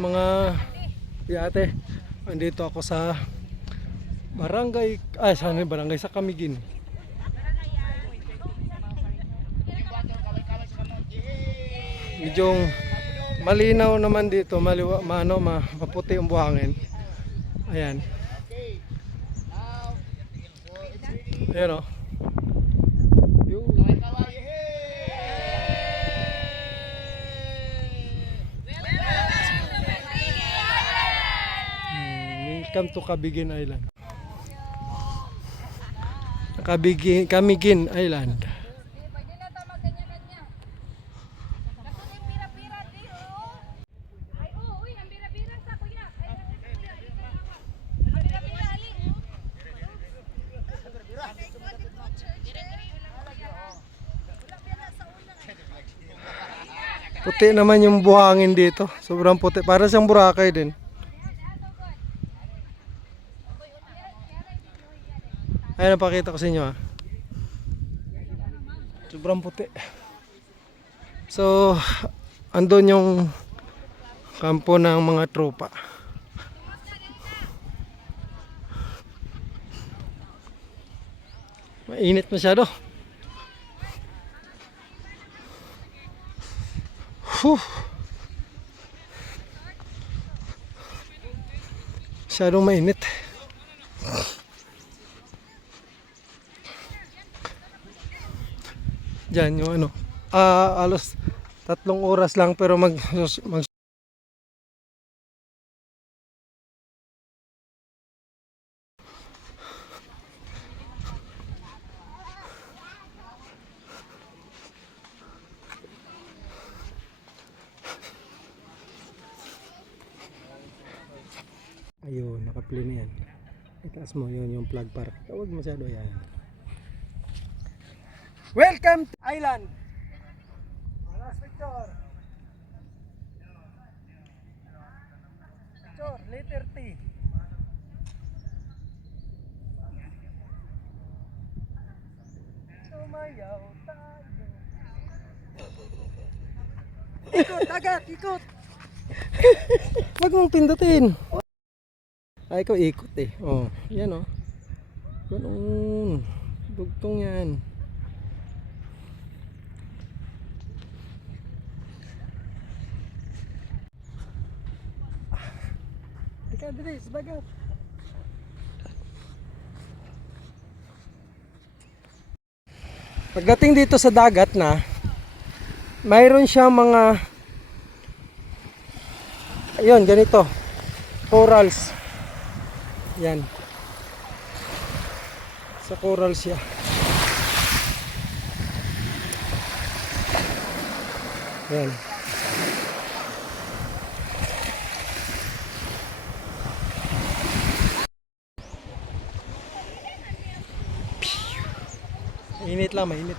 Mga ate, andito ako sa barangay, saan yung barangay? Sa Camiguin. Medyo malinaw naman dito, maputi yung buhangin. Ayan. Ayan o. Welcome to Camiguin Island. Camiguin Island. Puti naman yung buhangin dito. Sobrang puti. Para siyang Boracay din. Ayan, napakita ko sa inyo. Sobrang puti. So, andun yung kampo ng mga tropa. Mainit masyado. Masyadong mainit. Diyan yung alos 3 oras lang pero mag ayun, naka-play na yan. Itaas mo yun yung plug park. Huwag masyado yan. Welcome to Island. Last picture. Picture, letter T. Sumayaw tayo. Ikot, agad, ikot. Huwag mong pindutin. Ay, ikaw ikot eh. Oh, yan oh. Ganun. Dugtong yan. Ika, Dres, bagat. Pagdating dito sa dagat na, mayroon siya mga ayun, ganito. Corals. Yan. Sa coral siya. Yan. Mainit lang, mainit.